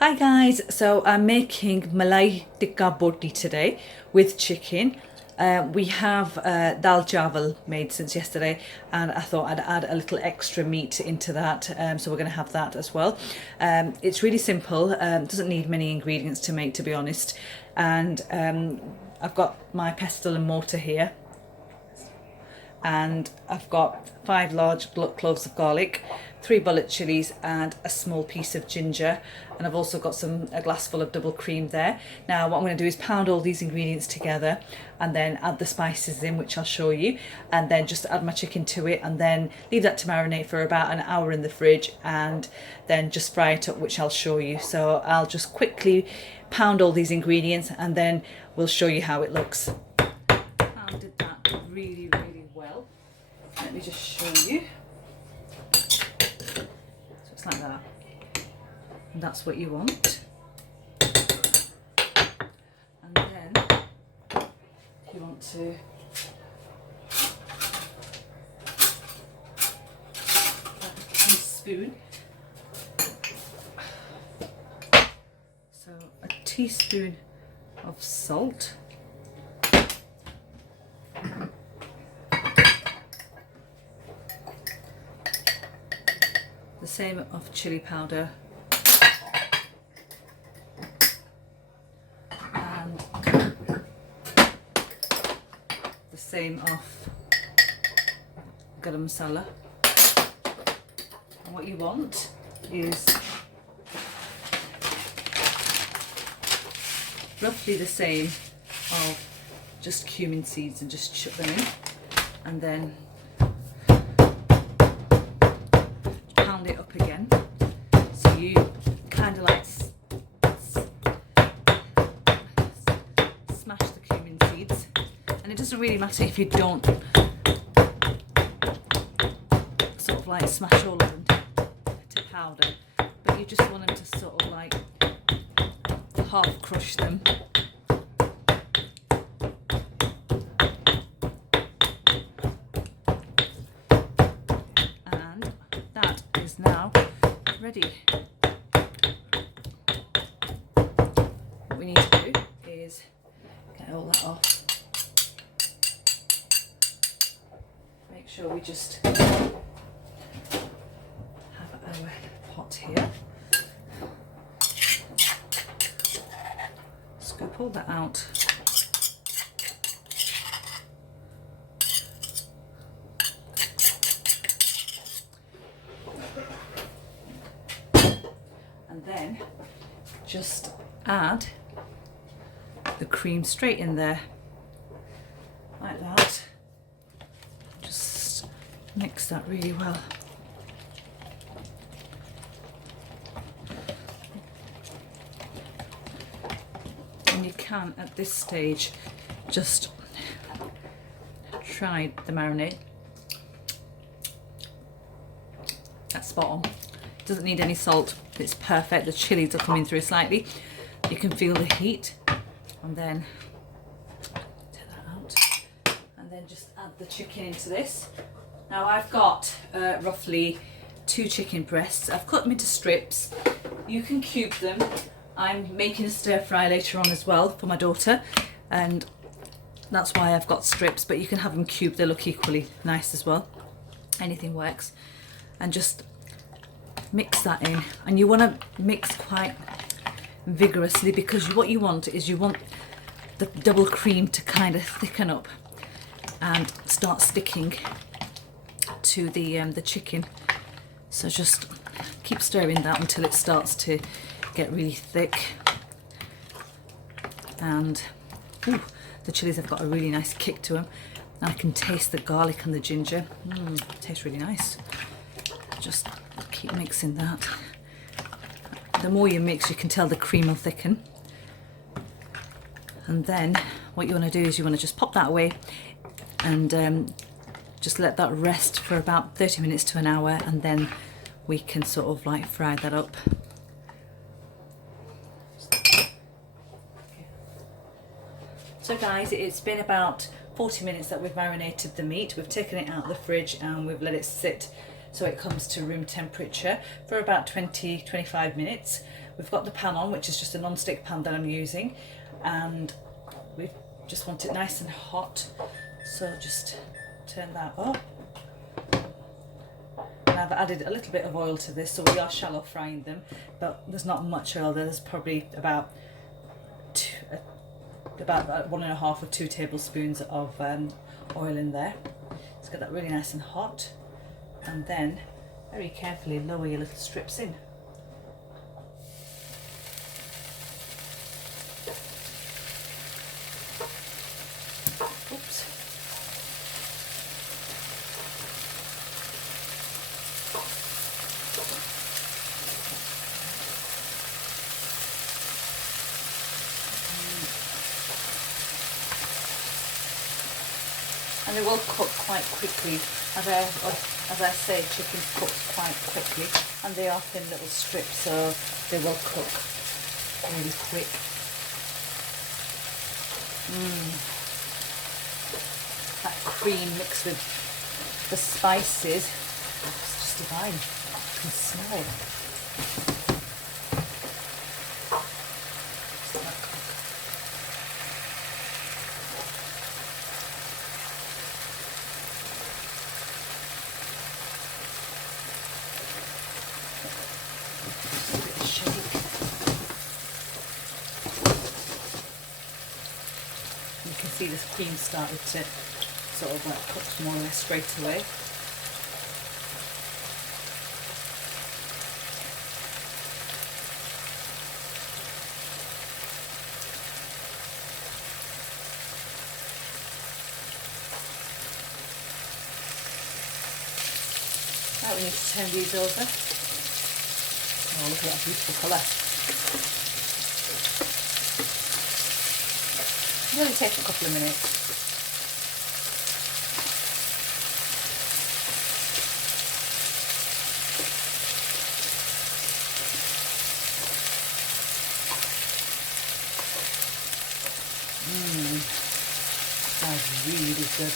Hi guys, so I'm making Malai Tikka Boti today with chicken. We have dal chawal made since yesterday, and I thought I'd add a little extra meat into that, so we're going to have that as well. It's really simple, doesn't need many ingredients to make, to be honest, and I've got my pestle and mortar here, and I've got 5 large cloves of garlic, 3 bullet chilies and a small piece of ginger, and I've also got a glass full of double cream there. Now what I'm going to do is pound all these ingredients together and then add the spices in, which I'll show you, and then just add my chicken to it and then leave that to marinate for about an hour in the fridge, and then just fry it up, which I'll show you. So I'll just quickly pound all these ingredients and then we'll show you how it looks. Pounded that really well. Let me just show you. So it's like that. And that's what you want. And then you want to add a teaspoon. So a teaspoon of salt. The same of chili powder, and the same of garam masala. And what you want is roughly the same of just cumin seeds, and just chuck them in, and then it up again, so you kind of like smash the cumin seeds, and it doesn't really matter if you don't sort of like smash all of them to powder, but you just want them to sort of like half crush them. Now ready. What we need to do is get all that off. Make sure we just have our pot here. Scoop all that out. And then just add the cream straight in there, like that. Just mix that really well. And you can, at this stage, just try the marinade. That's spot on. Doesn't need any salt. It's perfect. The chilies are coming through slightly. You can feel the heat. And then take that out. And then just add the chicken into this. Now I've got roughly 2 chicken breasts. I've cut them into strips. You can cube them. I'm making a stir fry later on as well for my daughter, and that's why I've got strips, but you can have them cubed. They look equally nice as well. Anything works. And just mix that in, and you want to mix quite vigorously, because what you want is you want the double cream to kind of thicken up and start sticking to the chicken. So just keep stirring that until it starts to get really thick. And ooh, the chilies have got a really nice kick to them, and I can taste the garlic and the ginger. It tastes really nice. Just keep mixing that. The more you mix, you can tell the cream will thicken. And then what you want to do is you want to just pop that away and just let that rest for about 30 minutes to an hour, and then we can sort of like fry that up. So guys, it's been about 40 minutes that we've marinated the meat. We've taken it out of the fridge and we've let it sit so it comes to room temperature for about 20-25 minutes. we've got the pan on, which is just a non-stick pan that I'm using, and we just want it nice and hot, so just turn that up. And I've added a little bit of oil to this, so we are shallow frying them, but there's not much oil there. There's probably about 1.5 or 2 tablespoons of oil in there. Let's get that really nice and hot, and then very carefully lower your little strips in. Oops. And they will cook quite quickly. As I say, chicken cooks quite quickly, and they are thin little strips, so they will cook really quick. That cream mixed with the spices, it's just divine. You can smell it. You can see this cream started to sort of like cook more or less straight away. Right, we need to turn these over. Oh, look at that beautiful colour. It only takes a couple of minutes. Smells really good.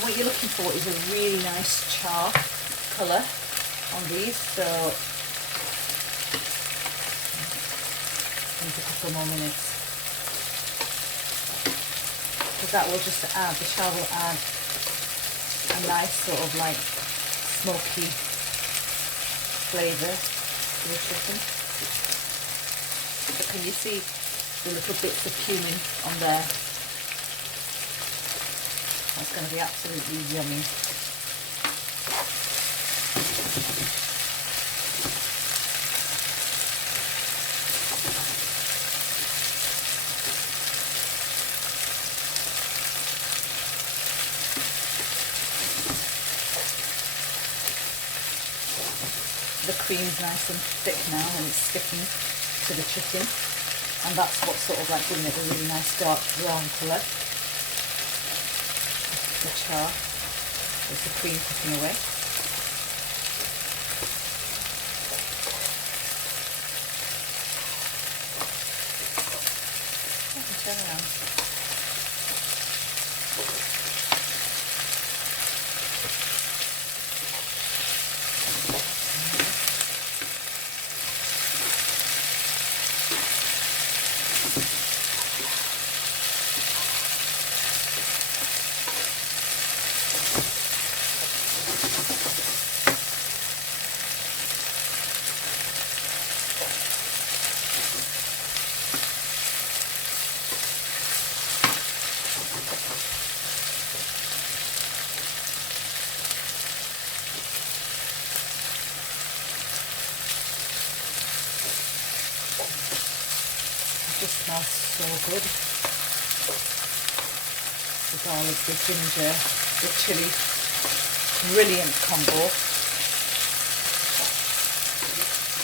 What you're looking for is a really nice char colour on these, so need a couple more minutes, because that will just add, the char will add a nice sort of like smoky flavour to the chicken. So can you see the little bits of cumin on there? That's going to be absolutely yummy. The cream's nice and thick now, and it's sticking to the chicken, and that's what's sort of like giving it a really nice dark brown colour. The char, there's the cream cooking away. I can turn around. This smells so good. The garlic, the ginger, the chilli, brilliant combo.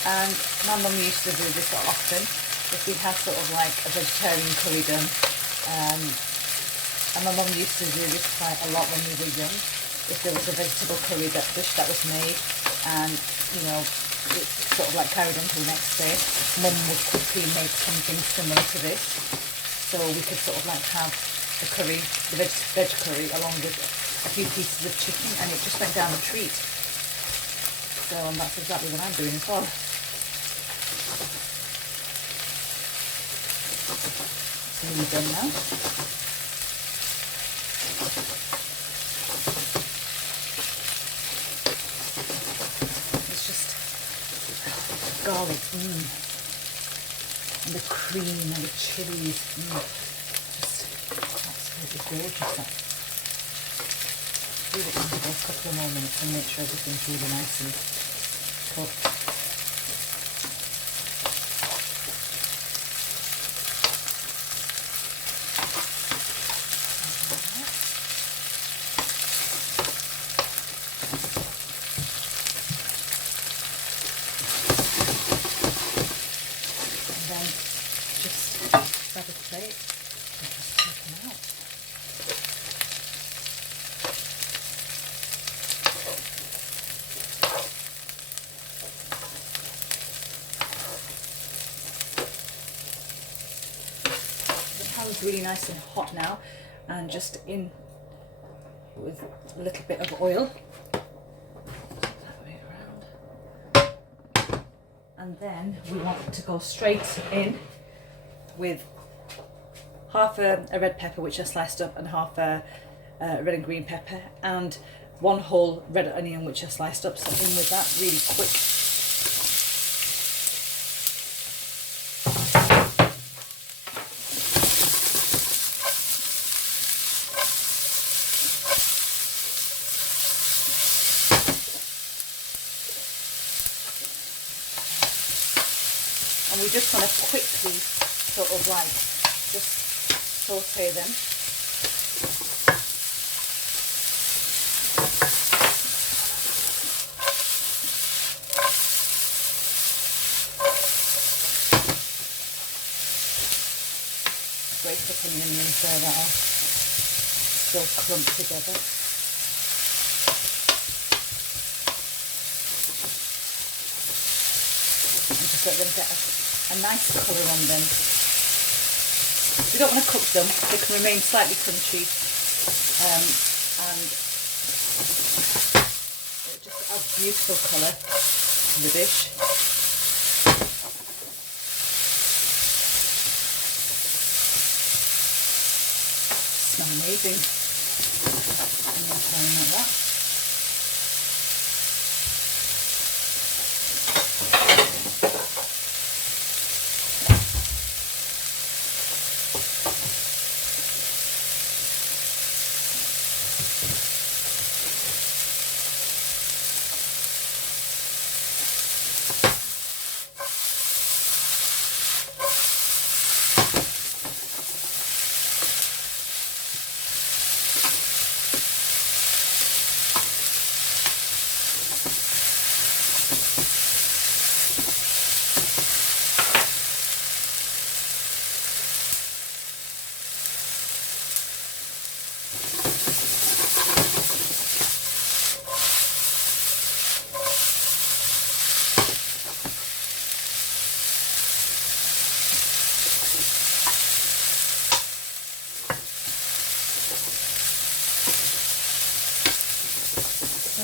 And my mum used to do this often if we had sort of like a vegetarian curry done. And my mum used to do this quite a lot when we were young. If there was a vegetable curry dish that was made, and you know, it sort of like carried on to the next day. Mum would quickly make something similar to this, so we could sort of like have the curry, the veg curry, along with a few pieces of chicken, and it just went down a treat. So that's exactly what I'm doing as well. So you're done now. It's just garlic, and the cream and the chilies, just absolutely gorgeous. That. Leave it in for a couple of more minutes and make sure everything's really nice and cooked. And then just grab a plate and just take them out. It's really nice and hot now, and just in with a little bit of oil, that way around, and then we want to go straight in with half a red pepper which I sliced up, and half a red and green pepper, and one whole red onion which I sliced up. So in with that really quick. And we just want to quickly sort of like just saute them. Great for the onions there that are still clumped together. And just let them get a nice colour on them. We don't want to cook them, they can remain slightly crunchy, and it just adds beautiful colour to the dish. Smell amazing. And then try like that.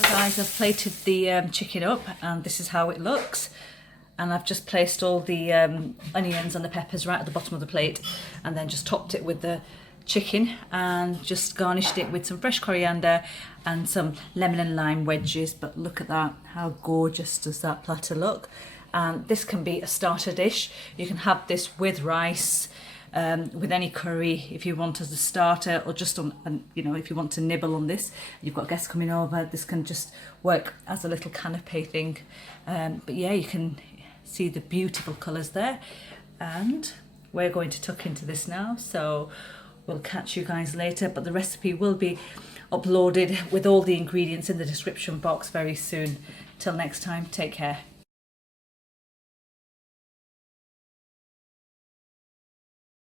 Guys, I've plated the chicken up, and this is how it looks. And I've just placed all the onions and the peppers right at the bottom of the plate, and then just topped it with the chicken and just garnished it with some fresh coriander and some lemon and lime wedges. But look at that, how gorgeous does that platter look. And this can be a starter dish. You can have this with rice, with any curry if you want as a starter, or just on, you know, if you want to nibble on this, you've got guests coming over, this can just work as a little canapé thing. But yeah, you can see the beautiful colours there, and we're going to tuck into this now, so we'll catch you guys later. But the recipe will be uploaded with all the ingredients in the description box very soon. Till next time, take care.